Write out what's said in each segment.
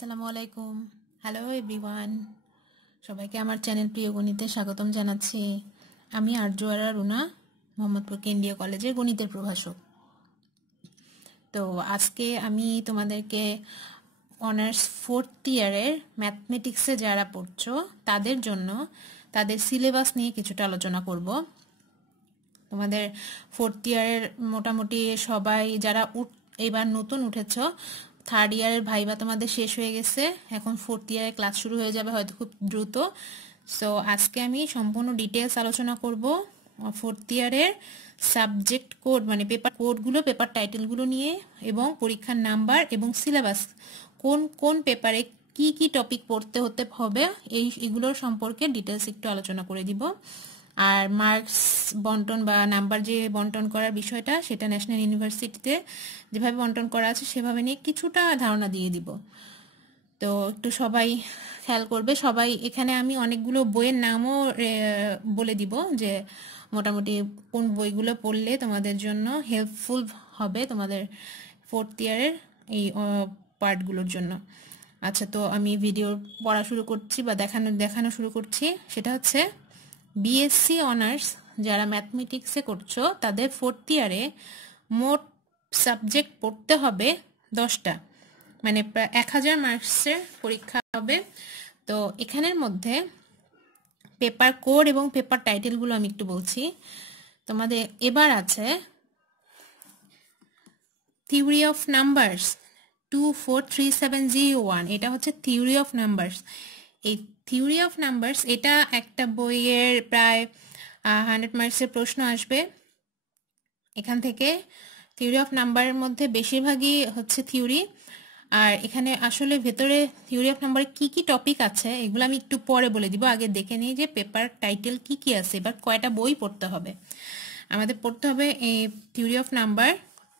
আসসালামু আলাইকুম। Hello everyone, সবাইকে আমার চ্যানেল প্রিয় গণিতে স্বাগতম জানাচ্ছি। আমি আরজুয়ারা রুনা, মোহাম্মদপুর কেন্দ্রীয় কলেজের গণিতের প্রভাষক। তো আজকে আমি তোমাদেরকে অনার্স 4th ইয়ারের ম্যাথমেটিক্সে যারা পড়ছো তাদের জন্য তাদের সিলেবাস নিয়ে কিছুটা আলোচনা করব। তোমাদের 4th ইয়ারের মোটামুটি সবাই যারা এবার নতুন উঠেছ, 3rd ইয়ারের ভাইবা তোমাদের শেষ হয়ে গেছে, এখন 4th ইয়ারের ক্লাস শুরু হয়ে যাবে হয়তো খুব দ্রুত। সো আজকে আমি সম্পূর্ণ ডিটেলস আলোচনা করব 4th ইয়ারের সাবজেক্ট কোড মানে পেপার কোডগুলো, পেপার টাইটেলগুলো নিয়ে, এবং পরীক্ষার নাম্বার এবং সিলেবাস, কোন কোন পেপারে কি কি টপিক পড়তে হতে হবে এইগুলোর সম্পর্কে ডিটেলস একটু আলোচনা করে দিব। আর মার্কস বন্টন বা নাম্বার যে বন্টন করার বিষয়টা, সেটা ন্যাশনাল ইউনিভার্সিটিতে যেভাবে বন্টন করা আছে সেভাবে নিয়ে কিছুটা ধারণা দিয়ে দিব। তো একটু সবাই খেয়াল করবে। সবাই এখানে আমি অনেকগুলো বইয়ের নামও বলে দিব, যে মোটামুটি কোন বইগুলো পড়লে তোমাদের জন্য হেল্পফুল হবে তোমাদের 4th ইয়ারের এই পার্টগুলোর জন্য। আচ্ছা, তো আমি ভিডিও পড়া শুরু করছি বা দেখানো শুরু করছি। সেটা হচ্ছে বিএসসি অনার্স যারা ম্যাথমেটিক্সে করছো তাদের 4th ইয়ারে মোট সাবজেক্ট পড়তে হবে 10টা, মানে প্রায় 1000 মার্কসের পরীক্ষা হবে। তো এখানের মধ্যে পেপার কোড এবং পেপার টাইটেলগুলো আমি একটু বলছি তোমাদের। এবার আছে থিওরি অফ নাম্বারস 243701, এটা হচ্ছে থিওরি অফ নাম্বারস। এই থিওরি অফ নাম্বারস এটা একটা বইয়ের প্রায় 100 মার্কসের প্রশ্ন আসবে এখান থেকে। থিওরি অফ নাম্বারের মধ্যে বেশিরভাগই হচ্ছে থিওরি, আর এখানে আসলে ভেতরে থিওরি অফ নাম্বারে কি কি টপিক আছে এগুলো আমি একটু পরে বলে দিব। আগে দেখে নিই যে পেপার টাইটেল কি কি আছে, এবার কয়টা বই পড়তে হবে। আমাদের পড়তে হবে এই theory of number,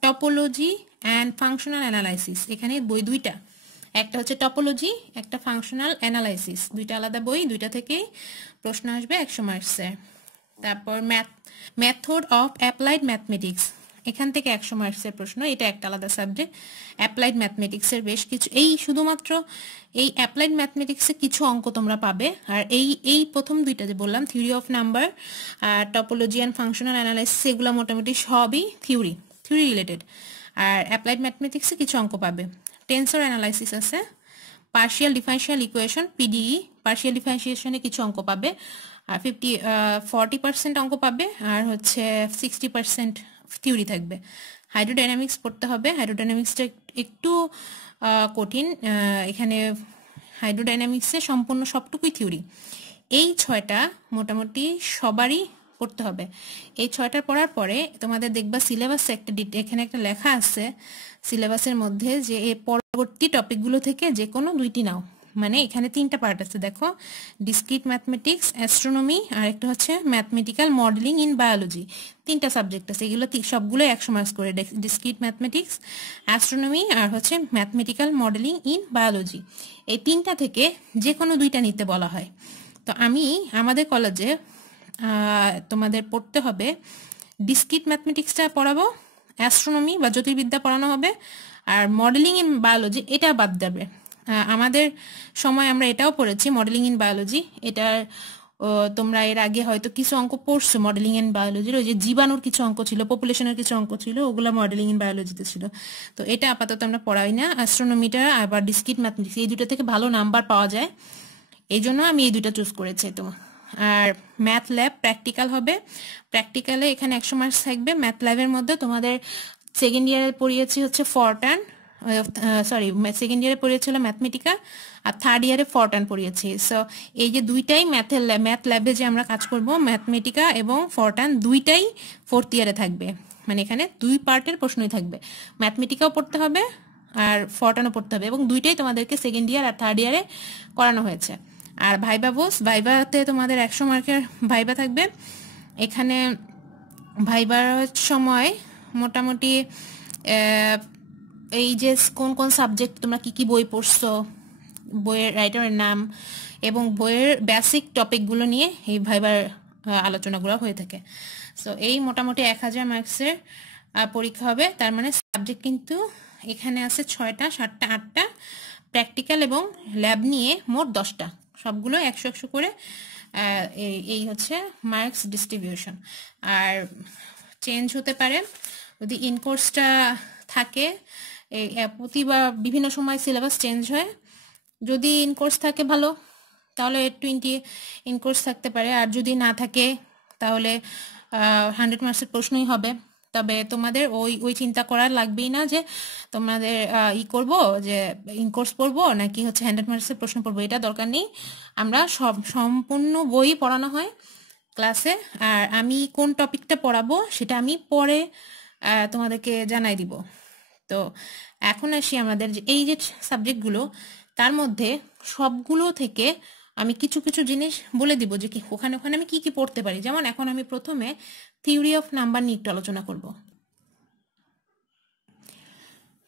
topology and functional analysis. এখানে বই দুইটা, একটা হচ্ছে টপোলজি, একটা ফাংশনাল অ্যানালাইসিস। দুইটা আলাদা বই, দুইটা থেকেই প্রশ্ন আসবে 100 মার্কসের। তারপর মেথড অফ অ্যাপ্লাইড ম্যাথমেটিক্স, এখান থেকে 100 মার্কসের প্রশ্ন, এটা একটা আলাদা সাবজেক্ট। অ্যাপ্লাইড ম্যাথমেটিক্সের বেশ কিছু, এই শুধুমাত্র এই অ্যাপ্লাইড ম্যাথমেটিক্সে কিছু অঙ্ক তোমরা পাবে। আর এই প্রথম দুইটা যে বললাম, থিওরি অফ নাম্বার আর টপোলজি অ্যান্ড ফাংশনাল অ্যানালাইসিস, এগুলো মোটামুটি সবই থিওরি রিলেটেড। আর অ্যাপ্লাইড ম্যাথমেটিক্সে কিছু অঙ্ক পাবে। টেন্সর অ্যানালাইসিস আছে, partial differential equation PDE, partial ডিফারেন্সিয়েশনে কিছু অঙ্ক পাবে। আর 40% অঙ্ক পাবে, আর হচ্ছে 60% থিওরি থাকবে। হাইড্রোডাইনামিক্স পড়তে হবে। হাইড্রোডাইনামিক্সটা একটু কঠিন, এখানে হাইড্রোডাইনামিক্সে সম্পূর্ণ সবটুকুই থিওরি। এই 6টা মোটামুটি সবারই পড়তে হবে। এই 6টা পড়ার পরে তোমাদের দেখবা সিলেবাসে এখানে একটা লেখা আছে সিলেবাসের মধ্যে, যে এই পরবর্তী টপিকগুলো থেকে যে কোনো 2টি নাও। মানে এখানে 3টা পার্ট আছে, দেখো, ডিসক্রিট ম্যাথমেটিক্স, অ্যাস্ট্রোনমি, আর একটা হচ্ছে ম্যাথমেটিক্যাল মডেলিং ইন বায়োলজি। 3টা সাবজেক্ট আছে, এগুলো সবগুলো 100 মার্কস করে। ডিসক্রিট ম্যাথমেটিক্স, অ্যাস্ট্রোনমি, আর হচ্ছে ম্যাথমেটিক্যাল মডেলিং ইন বায়োলজি। এই 3টা থেকে যে কোনো 2টা নিতে বলা হয়। তো আমি আমাদের কলেজে তোমাদের পড়তে হবে ডিসক্রিট ম্যাথমেটিক্সটা পড়াবো, অ্যাস্ট্রোনমি বা জ্যোতির্বিদ্যা পড়ানো হবে, আর মডেলিং ইন বায়োলজি এটা বাদ দেবে। আমাদের সময় আমরা এটাও পড়েছি, মডেলিং ইন বায়োলজি। এটার তোমরা এর আগে হয়তো কিছু অঙ্ক পড়ছো মডেলিং ইন বায়োলজির, ওই যে জীবাণুর কিছু অঙ্ক ছিল, পপুলেশনের কিছু অঙ্ক ছিল, ওগুলো মডেলিং ইন বায়োলজিতে ছিল। তো এটা আপাতত আমরা পড়াই না। অ্যাস্ট্রোনমিটা আবার ডিসক্রিট ম্যাথমেটিক্স, এই দুটো থেকে ভালো নাম্বার পাওয়া যায়, এই জন্য আমি এই দুটো চুজ করেছি। তো আর ম্যাথ ল্যাব প্র্যাকটিক্যাল হবে। প্র্যাকটিক্যালে এখানে 100 মার্কস থাকবে। ম্যাথ ল্যাবের মধ্যে তোমাদের সেকেন্ড ইয়ারে পড়িয়েছি হচ্ছে সেকেন্ড ইয়ারে পড়িয়েছিল ম্যাথমেটিকা, আর 3rd ইয়ারে ফরটান পড়িয়েছি। সো এই যে দুইটাই ম্যাথ ল্যাবে যে আমরা কাজ করব, ম্যাথমেটিকা এবং ফরটান দুইটাই 4th ইয়ারে থাকবে। মানে এখানে 2 পার্টের প্রশ্নই থাকবে, ম্যাথমেটিকাও পড়তে হবে আর ফরটানও পড়তে হবে, এবং দুইটাই তোমাদেরকে সেকেন্ড ইয়ার আর 3rd ইয়ারে করানো হয়েছে। আর ভাইবাতে তোমাদের 100 মার্কের ভাইবা থাকবে। এখানে ভাইবার সময় মোটামুটি এই যে কোন কোন সাবজেক্ট তোমরা কি কি বই পড়ছো, বইয়ের রাইটারের নাম এবং বইয়ের বেসিক টপিকগুলো নিয়ে এই ভাইবার আলোচনাগুলো হয়ে থাকে। সো এই মোটামুটি 1000 মার্কসের পরীক্ষা হবে। তার মানে সাবজেক্ট কিন্তু এখানে আছে 6টা, 7টা, 8টা, প্র্যাকটিক্যাল এবং ল্যাব নিয়ে মোট 10টা, সবগুলো 100 করে। এই হচ্ছে মার্কস ডিস্ট্রিবিউশন। আর চেঞ্জ হতে পারে যদি ইনকোর্সটা থাকে, প্রতি বা বিভিন্ন সময় সিলেবাস চেঞ্জ হয়। যদি ইনকোর্স থাকে ভালো, তাহলে 20 ইনকোর্স থাকতে পারে, আর যদি না থাকে তাহলে 100 মার্কসের প্রশ্নই হবে। তবে তোমাদের ওই চিন্তা করার লাগবেই না যে তোমাদের করব যে ইনকোর্স পড়বো নাকি হচ্ছে 100 মার্কসের প্রশ্ন পড়বো, এটা দরকার নেই। আমরা সম্পূর্ণ বই পড়ানো হয় ক্লাসে, আর আমি কোন টপিকটা পড়াবো সেটা আমি পরে তোমাদেরকে জানাই দিব। তো এখন আসি আমাদের এই যে সাবজেক্টগুলো, তার মধ্যে সবগুলো থেকে আমি কিছু কিছু জিনিস বলে দিব যে ওখানে আমি কি কি পড়তে পারি। যেমন এখন আমি প্রথমে থিওরি অফ নাম্বার নিয়ে একটু আলোচনা করব।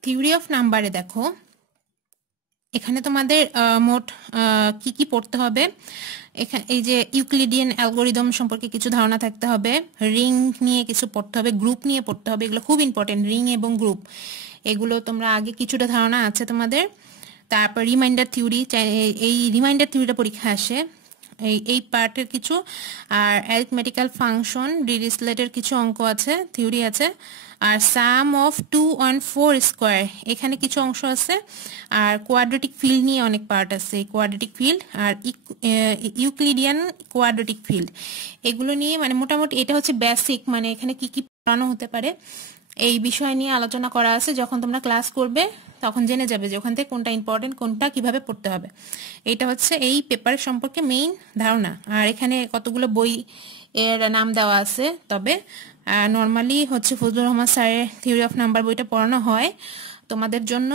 থিওরি অফ নাম্বারে দেখো, এখানে তোমাদের মোট কি কি পড়তে হবে। এখানে এই যে ইউক্লিডিয়ান অ্যালগোরিদম সম্পর্কে কিছু ধারণা থাকতে হবে, রিং নিয়ে কিছু পড়তে হবে, গ্রুপ নিয়ে পড়তে হবে, এগুলো খুব ইম্পর্টেন্ট, রিং এবং গ্রুপ, এগুলো তোমরা আগে কিছুটা ধারণা আছে তোমাদের। তারপর রিমাইন্ডার থিওরি, এই রিমাইন্ডার থিওরিটা পরীক্ষা আসে, এই পার্টের কিছু। আর অ্যারিথমেটিক্যাল ফাংশন, ডিরিচলেটের কিছু অঙ্ক আছে, থিওরি আছে। আর সাম অফ 2 and 4 স্কোয়ার, এখানে কিছু অংশ আছে। আর কোয়াড্রেটিক ফিল্ড নিয়ে অনেক পার্ট আছে, কোয়াড্রেটিক ফিল্ড আর ইউক্লিডিয়ান কোয়াড্রেটিক ফিল্ড, এগুলো নিয়ে মানে মোটামুটি এটা হচ্ছে বেসিক, মানে এখানে কি কি পড়ানো হতে পারে এই বিষয় নিয়ে আলোচনা করা আছে। যখন তোমরা ক্লাস করবে তখন জেনে যাবে যে ওখান থেকে কোনটা ইম্পর্টেন্ট, কোনটা কিভাবে পড়তে হবে। এইটা হচ্ছে এই পেপার সম্পর্কে মেইন ধারণা। আর এখানে কতগুলো বই এর নাম দেওয়া আছে, তবে নর্মালি হচ্ছে ফজলুর রহমান স্যারের থিওরি অফ নাম্বার বইটা পড়ানো হয় তোমাদের জন্য।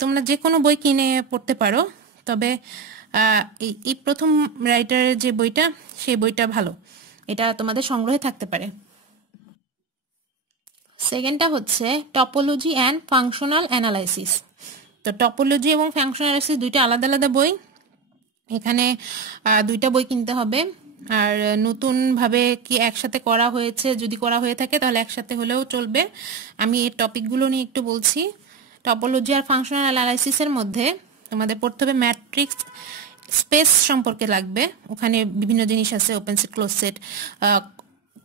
তোমরা যে কোনো বই কিনে পড়তে পারো, তবে এই প্রথম রাইটারের যে বইটা, সেই বইটা ভালো, এটা তোমাদের সংগ্রহে থাকতে পারে। সেকেন্ডটা হচ্ছে টপোলজি অ্যান্ড ফাংশনাল অ্যানালাইসিস। তো টপোলজি এবং ফাংশনাল অ্যানালাইসিস দুইটা আলাদা আলাদা বই, এখানে দুইটা বই কিনতে হবে। আর নতুনভাবে কি একসাথে করা হয়েছে, যদি করা হয়ে থাকে তাহলে একসাথে হলেও চলবে। আমি এই টপিকগুলো নিয়ে একটু বলছি। টপোলজি আর ফাংশনাল অ্যানালাইসিসের মধ্যে তোমাদের পড়তে হবে ম্যাট্রিক্স স্পেস সম্পর্কে লাগবে, ওখানে বিভিন্ন জিনিস আছে, open set, close set,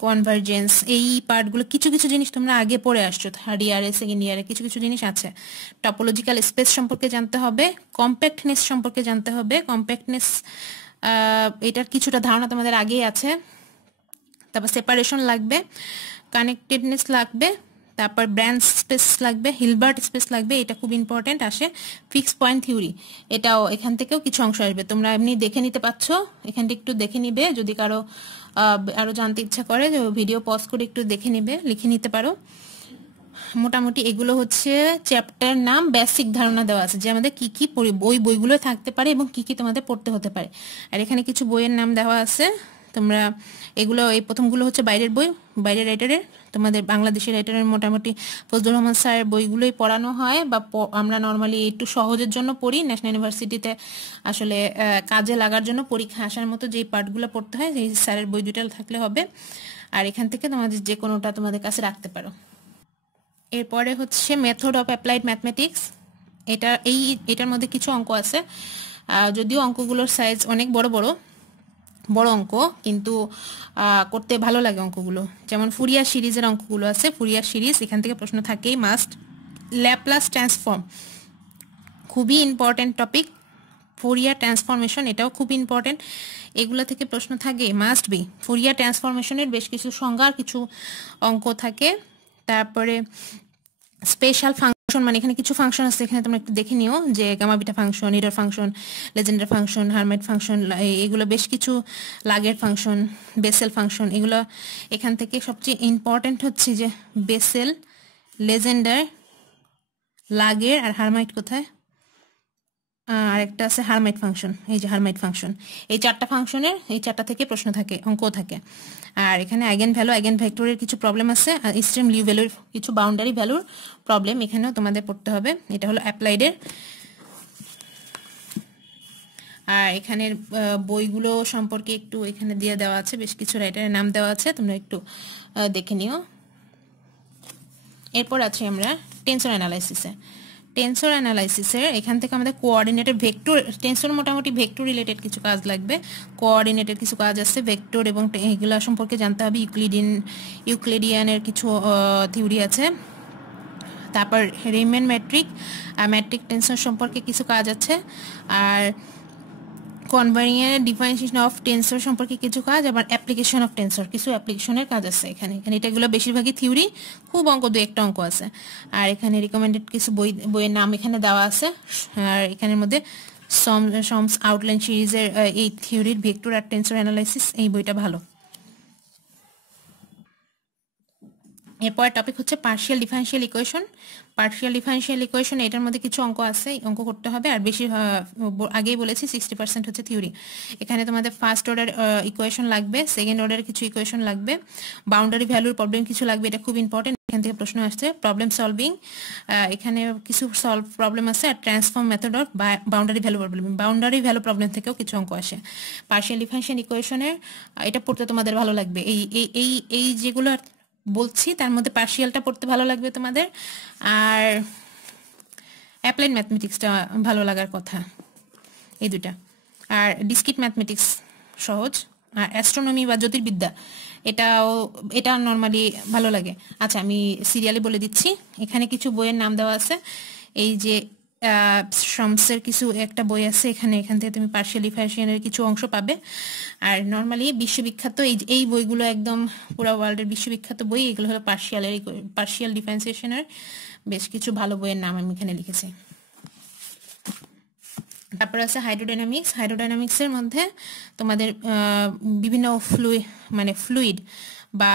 convergence, এই পার্টগুলো কিছু কিছু জিনিস তোমরা আগে পড়ে আসছো, থার্ড ইয়ারে সেকেন্ড ইয়ারে কিছু কিছু জিনিস আছে। টপোলজিক্যাল স্পেস সম্পর্কে জানতে হবে, কম্প্যাক্টনেস সম্পর্কে জানতে হবে, কম্প্যাক্টনেস এটার কিছুটা ধারণা তোমাদের আগেই আছে। তারপর সেপারেশন লাগবে, কানেক্টেডনেস লাগবে, তারপর ব্রাঞ্চ স্পেস লাগবে, হিলবার্ট স্পেস লাগবে, এটা খুব ইম্পর্টেন্ট আসে। ফিক্স পয়েন্ট থিওরি, এটাও এখান থেকেও কিছু অংশ আসবে, তোমরা এমনি দেখে নিতে পারছো, এখানটা একটু দেখে নিবে, যদি কারো আরো জানতে ইচ্ছা করে ভিডিও পজ করে একটু দেখে নিবে, লিখে নিতে পারো। মোটামুটি এগুলো হচ্ছে চ্যাপ্টার নাম, বেসিক ধারণা দেওয়া আছে যে আমাদের কি কি বইগুলো থাকতে পারে এবং কি কি তোমাদের পড়তে হতে পারে। আর এখানে কিছু বইয়ের নাম দেওয়া আছে, তোমরা এগুলো, এই প্রথমগুলো হচ্ছে বাইরের বই, বাইরের রাইটারের, তোমাদের বাংলাদেশের রাইটারের মোটামুটি ফজলুর রহমান স্যারের বইগুলোই পড়ানো হয়, বা আমরা নর্মালি একটু সহজের জন্য পড়ি। ন্যাশনাল ইউনিভার্সিটিতে আসলে কাজে লাগার জন্য পরীক্ষা আসার মতো যেই পার্টগুলো পড়তে হয়, সেই স্যারের বই দুইটা থাকলে হবে। আর এখান থেকে তোমাদের যে কোনোটা তোমাদের কাছে রাখতে পারো। এরপরে হচ্ছে মেথড অফ অ্যাপ্লাইড ম্যাথমেটিক্স, এটার মধ্যে কিছু অঙ্ক আছে, যদিও অঙ্কগুলোর সাইজ অনেক বড় বড় অঙ্ক, কিন্তু করতে ভালো লাগে অঙ্কগুলো। যেমন ফুরিয়ার সিরিজের অঙ্কগুলো আছে, ফুরিয়ার সিরিজ, এখান থেকে প্রশ্ন থাকেই মাস্ট। ল্যাপ্লাস ট্রান্সফর্ম খুবই ইম্পর্টেন্ট টপিক, ফুরিয়ার ট্রান্সফরমেশন এটাও খুব ইম্পর্টেন্ট, এগুলো থেকে প্রশ্ন থাকে মাস্ট বি। ফুরিয়ার ট্রান্সফরমেশনের বেশ কিছু সংজ্ঞা, কিছু অঙ্ক থাকে। তারপরে স্পেশাল ফাংশন, মানে এখানে কিছু ফাংশন আছে, এখানে তোমরা একটু দেখে নিও যে gamma beta function, error function, Legendre function, Hermite function, এগুলো বেশ কিছু, লাগের ফাংশন, বেসেল ফাংশন, এগুলো এখান থেকে সবচেয়ে ইম্পর্টেন্ট হচ্ছে যে বেসেল, লেজেন্ডার, লাগের, আর হারমাইট কোথায়, আরেকটা আছে হারমাইট ফাংশন, এই যে হারমাইট ফাংশন, এই চারটা ফাংশনের এই চারটা থেকে প্রশ্ন থাকে, অঙ্ক থাকে। আর এখানে আইগেন ভ্যালু, আইগেন ভেক্টরের কিছু প্রবলেম আছে, আর এক্সট্রিম লিউ ভ্যালুর কিছু বাউন্ডারি ভ্যালুর প্রবলেম এখানেও তোমাদের পড়তে হবে। এটা হলো অ্যাপ্লাইডের। আর এখানের বইগুলো সম্পর্কে একটু এখানে দিয়ে দেওয়া আছে, বেশ কিছু রাইটারের নাম দেওয়া আছে, তোমরা একটু দেখে নিও। এরপর আছে আমরা টেনসর অ্যানালাইসিসে। টেন্সর অ্যানালাইসিসের এখান থেকে আমাদের কোঅর্ডিনেটেড ভেক্টর, টেন্সর মোটামুটি ভেক্টর রিলেটেড কিছু কাজ লাগবে, কোঅর্ডিনেটেড কিছু কাজ আছে, ভেক্টর এবং এগুলো সম্পর্কে জানতে হবে। ইউক্লিডিয়ানের কিছু থিওরি আছে। তারপর রিমেন ম্যাট্রিক টেন্সর সম্পর্কে কিছু কাজ আছে। আর কনভারিয়েন্ট ডিফারেন্সিয়েশন অফ টেন্সর সম্পর্কে কিছু কাজ, আবার অ্যাপ্লিকেশন অফ টেন্সর কিছু অ্যাপ্লিকেশনের কাজ আছে এখানে। এটাগুলো বেশিরভাগই থিওরি, খুব অঙ্ক, দু একটা অঙ্ক আছে। আর এখানে রিকমেন্ডেড কিছু বইয়ের নাম এখানে দেওয়া আছে। আর এখানের মধ্যে সমস আউটলাইন সিরিজের এই থিওরির ভেক্টর আর টেন্সর অ্যানালাইসিস, এই বইটা ভালো। এরপর টপিক হচ্ছে পার্শিয়াল ডিফারেনশিয়াল ইকুয়েশন। এটার মধ্যে কিছু অঙ্ক আছে, অঙ্ক করতে হবে। আর বেশি আগেই বলেছি 60% হচ্ছে থিওরি। এখানে তোমাদের ফার্স্ট অর্ডার ইকুয়েশন লাগবে, সেকেন্ড অর্ডার কিছু ইকুয়েশন লাগবে, বাউন্ডারি ভ্যালুর প্রবলেম কিছু লাগবে, এটা খুব ইম্পর্টেন্ট। এখান থেকে প্রশ্ন আসছে। প্রবলেম সলভিং, এখানে কিছু প্রবলেম আছে। আর transform method of boundary value problem থেকেও কিছু অঙ্ক আসে। পার্শিয়াল ডিফারেনশিয়াল ইকুয়েশনের এটা পড়তে তোমাদের ভালো লাগবে। এই যেগুলো বলছি তার মধ্যে পার্শিয়ালটা পড়তে ভালো লাগবে তোমাদের। আর অ্যাপ্লাইড ম্যাথমেটিক্সটা ভালো লাগার কথা, এই দুটা। আর ডিসক্রিট ম্যাথমেটিক্স সহজ। আর অ্যাস্ট্রোনমি বা জ্যোতির্বিদ্যা এটা নর্মালি ভালো লাগে। আচ্ছা, আমি সিরিয়ালি বলে দিচ্ছি। এখানে কিছু বইয়ের নাম দেওয়া আছে। এই যে শমসের কিছু একটা বই আছে, এখান থেকে তুমি পার্শিয়াল ডিফারেনশিয়ালের কিছু অংশ পাবে। আর বিশ্ববিখ্যাত এই বইগুলো একদম পুরো ওয়ার্ল্ডের বিশ্ববিখ্যাত বই, এগুলো হলো পার্শিয়াল ডিফারেনশিয়েশনের বেশ কিছু ভালো বইয়ের নাম আমি এখানে লিখেছি। তারপর আছে হাইড্রোডাইনামিক্সের মধ্যে তোমাদের বিভিন্ন ফ্লুইড বা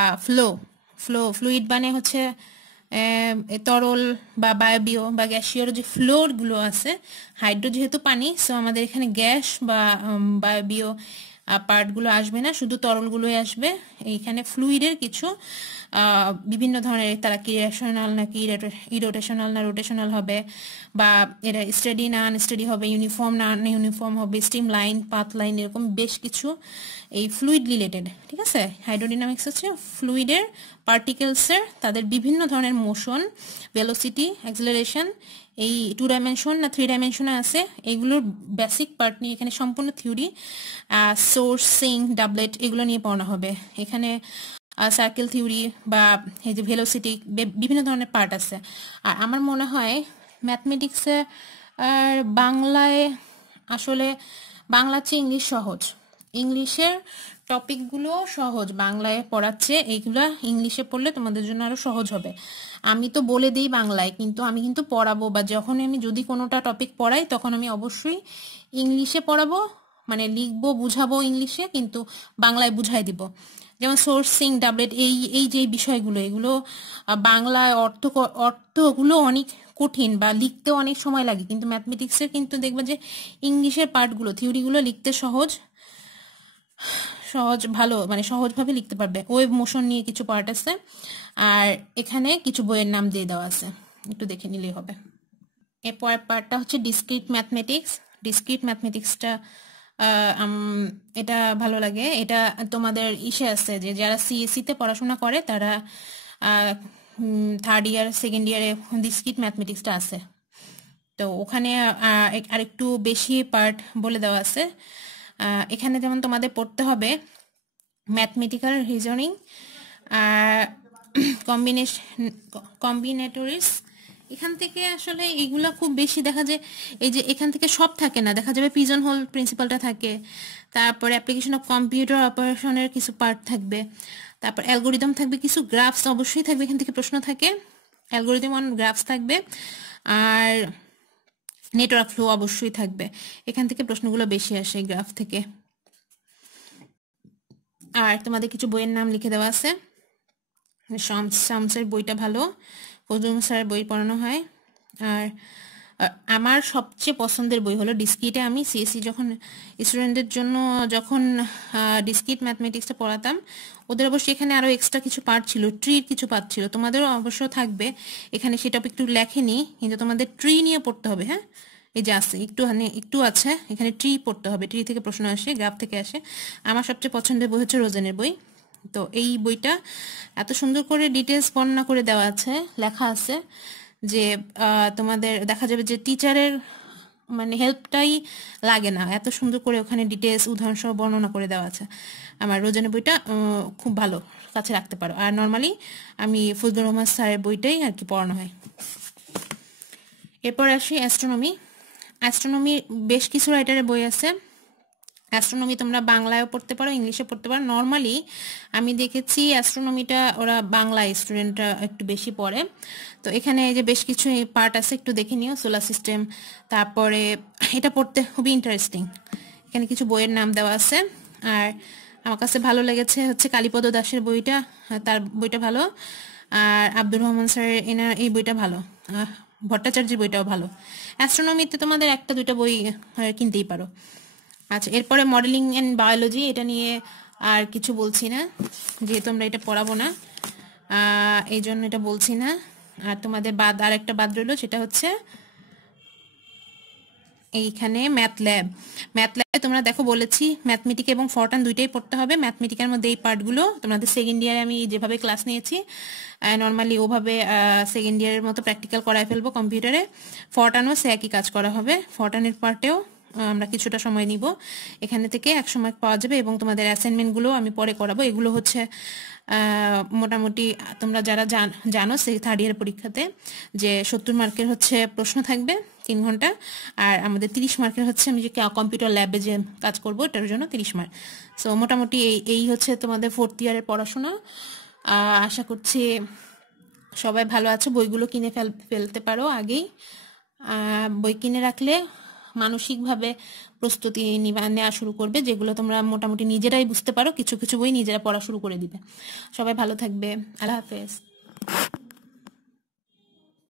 ফ্লুইড মানে হচ্ছে তরল বা বায়বীয় বা গ্যাসীয় যে ফ্লোরগুলো আছে। হাইড্রো যেহেতু পানি, সো আমাদের এখানে গ্যাস বা বায়বীয় পার্টগুলো আসবে না, শুধু তরলগুলোই আসবে। এইখানে ফ্লুইডের কিছু বিভিন্ন ধরনের, তারা কি রেশনাল নাকি ইরোটেশনাল না রোটেশনাল হবে, বা এরা স্টেডি না আনস্টেডি হবে, ইউনিফর্ম না ইউনিফর্ম হবে, স্টিম লাইন, পাথ লাইন, এরকম বেশ কিছু এই ফ্লুইড রিলেটেড। ঠিক আছে, হাইড্রোডাইনামিক্স হচ্ছে ফ্লুইডের পার্টিকেলসের তাদের বিভিন্ন ধরনের মোশন, ভেলোসিটি, অ্যাক্সেলারেশন, এই 2 ডাইমেনশন না 3 ডাইমেনশনে আছে, এগুলোর বেসিক পার্ট নিয়ে এখানে সম্পূর্ণ থিওরি, সোর্স, সিঙ্ক, ডাবলেট এগুলো নিয়ে পড়ানো হবে। এখানে সার্কেল থিওরি বা এই যে ভেলোসিটি, বিভিন্ন ধরনের পার্ট আছে। আর আমার মনে হয় ম্যাথমেটিক্সে আর বাংলায় আসলে বাংলার চেয়ে ইংলিশ সহজ। ইংলিশের টপিকগুলো সহজ, বাংলায় পড়াচ্ছে এইগুলা ইংলিশে পড়লে তোমাদের জন্য আরো সহজ হবে। আমি তো বলে দিই বাংলায়, কিন্তু আমি কিন্তু পড়াবো বা যখন আমি যদি কোনোটা টপিক পড়াই তখন আমি অবশ্যই ইংলিশে পড়াবো, মানে লিখবো, বুঝাবো ইংলিশে, কিন্তু বাংলায় বুঝাই দিব। যেমন সোর্সিং, ডাবলেট, এই যে বিষয়গুলো, এগুলো বাংলায় অর্থগুলো অনেক কঠিন বা লিখতেও অনেক সময় লাগে, কিন্তু ম্যাথমেটিক্সের কিন্তু দেখবে যে ইংলিশের পার্টগুলো, থিওরিগুলো লিখতে সহজ, ভালো, মানে সহজভাবে লিখতে পারবে। ওয়েভ মোশন নিয়ে কিছু পার্ট আছে। আর এখানে কিছু বইয়ের নাম দিয়ে দেওয়া আছে, একটু দেখে নিলেই হবে। এরপর পার্টটা হচ্ছে ডিসক্রিট ম্যাথমেটিক্সটা এটা ভালো লাগে। এটা তোমাদের ইসে আছে যে যারা সিএসসি তে পড়াশোনা করে তারা থার্ড ইয়ার সেকেন্ড ইয়ারে ডিসক্রিট ম্যাথমেটিক্সটা আছে, তো ওখানে আরেকটু বেশি পার্ট বলে দেওয়া আছে। এখানে যেমন তোমাদের পড়তে হবে ম্যাথমেটিক্যাল রিজনিং, কম্বিনেটরিজ। এখান থেকে আসলে এগুলো খুব বেশি দেখা যায়, এই যে এখান থেকে সব থাকে না, দেখা যাবে পিজন হোল প্রিন্সিপালটা থাকে, তারপরে অ্যাপ্লিকেশন অফ কম্পিউটার অপারেশনের কিছু পার্ট থাকবে, তারপর অ্যালগোরিদম থাকবে, কিছু গ্রাফস অবশ্যই থাকবে, এখান থেকে প্রশ্ন থাকে, অ্যালগোরিদম অন গ্রাফস থাকবে, আর নেটওয়ার্ক ফ্লো অবশ্যই থাকবে। এখান থেকে প্রশ্নগুলো বেশি আসে গ্রাফ থেকে। আর তোমাদের কিছু বইয়ের নাম লিখে দেওয়া আছে। শামসের বইটা ভালো, ফজলুল স্যারের বই পড়ানো হয়। আর আমার সবচেয়ে পছন্দের বই হলো ডিসক্রিটে। আমি সিএসসি যখন স্টুডেন্টদের জন্য যখন ডিসক্রিট ম্যাথমেটিক্সটা পড়াতাম, ওদের অবশ্যই এখানে আরো এক্সট্রা কিছু পার্ট ছিল, ট্রির কিছু পার্ট ছিল, তোমাদেরও অবশ্য থাকবে। এখানে সেটা একটু লেখেনি, কিন্তু তোমাদের ট্রি নিয়ে পড়তে হবে। হ্যাঁ, এই যে আছে একটু আছে, এখানে ট্রি পড়তে হবে, ট্রি থেকে প্রশ্ন আসে, গ্রাফ থেকে আসে। আমার সবচেয়ে পছন্দের বই হচ্ছে রোজেনের বই। তো এই বইটা এত সুন্দর করে ডিটেলস বর্ণনা করে দেওয়া আছে, লেখা আছে যে তোমাদের দেখা যাবে যে টিচারের মানে হেল্পটাই লাগে না, এত সুন্দর করে ওখানে ডিটেলস উদাহরণ সহ বর্ণনা করে দেওয়া আছে। আমার রোজানের বইটা খুব ভালো, কাছে রাখতে পারো। আর নর্মালি আমি ফজলুর রহমান স্যারের বইটাই আর কি পড়ানো হয়। এরপর আসি অ্যাস্ট্রোনমি। অ্যাস্ট্রোনমি বেশ কিছু রাইটারের বই আছে। অ্যাস্ট্রোনমি তোমরা বাংলায়ও পড়তে পারো, ইংলিশে পড়তে পারো। নর্মালি আমি দেখেছি অ্যাস্ট্রোনমিটা ওরা বাংলায় স্টুডেন্টরা একটু বেশি পড়ে। তো এখানে যে বেশ কিছু পার্ট আছে, একটু দেখে নিও। সোলার সিস্টেম, তারপরে এটা পড়তে খুবই ইন্টারেস্টিং। এখানে কিছু বইয়ের নাম দেওয়া আছে। আর আমার কাছে ভালো লেগেছে হচ্ছে কালীপদ দাসের বইটা, তার বইটা ভালো। আর আব্দুর রহমান স্যারের এনার এই বইটা ভালো, ভট্টাচার্যের বইটাও ভালো। অ্যাস্ট্রোনমিতে তোমাদের একটা দুইটা বই কিনতেই পারো। আচ্ছা, এরপরে মডেলিং অ্যান্ড বায়োলজি, এটা নিয়ে আর কিছু বলছি না, যেহেতু আমরা এটা পড়াবো না, এই জন্য এটা বলছি না। আর তোমাদের বাদ আর একটা বাদ রইলো, সেটা হচ্ছে এইখানে ম্যাথ ল্যাব। ম্যাথ ল্যাবে তোমরা দেখো বলেছি ম্যাথমেটিক এবং ফরটান দুইটাই পড়তে হবে। ম্যাথমেটিকের মধ্যে এই পার্টগুলো তোমাদের সেকেন্ড ইয়ারে আমি যেভাবে ক্লাস নিয়েছি নর্মালি ওভাবে সেকেন্ড ইয়ারের মতো প্র্যাকটিক্যাল করায় ফেলবো কম্পিউটারে। ফরটানও সে একই কাজ করা হবে। ফরটানের পার্টেও আমরা কিছুটা সময় নিব, এখানে থেকে এক সময় পাওয়া যাবে। এবং তোমাদের অ্যাসাইনমেন্টগুলো আমি পরে করাবো। এগুলো হচ্ছে মোটামুটি তোমরা যারা জানো সেই থার্ড ইয়ার পরীক্ষাতে যে 70 মার্কের হচ্ছে প্রশ্ন থাকবে 3 ঘন্টা, আর আমাদের 30 মার্কের হচ্ছে আমি যে কম্পিউটার ল্যাবে যে কাজ করবো এটার জন্য 30 মার্ক। সো মোটামুটি এই হচ্ছে তোমাদের ফোর্থ ইয়ারের পড়াশোনা। আশা করছি সবাই ভালো আছো। বইগুলো কিনে ফেলতে পারো আগেই। বই কিনে রাখলে মানসিকভাবে প্রস্তুতি নেওয়া শুরু করবে, যেগুলো তোমরা মোটামুটি নিজেরাই বুঝতে পারো। কিছু কিছু বই নিজেরা পড়া শুরু করে দিবে। সবাই ভালো থাকবে। আল্লাহ হাফেজ।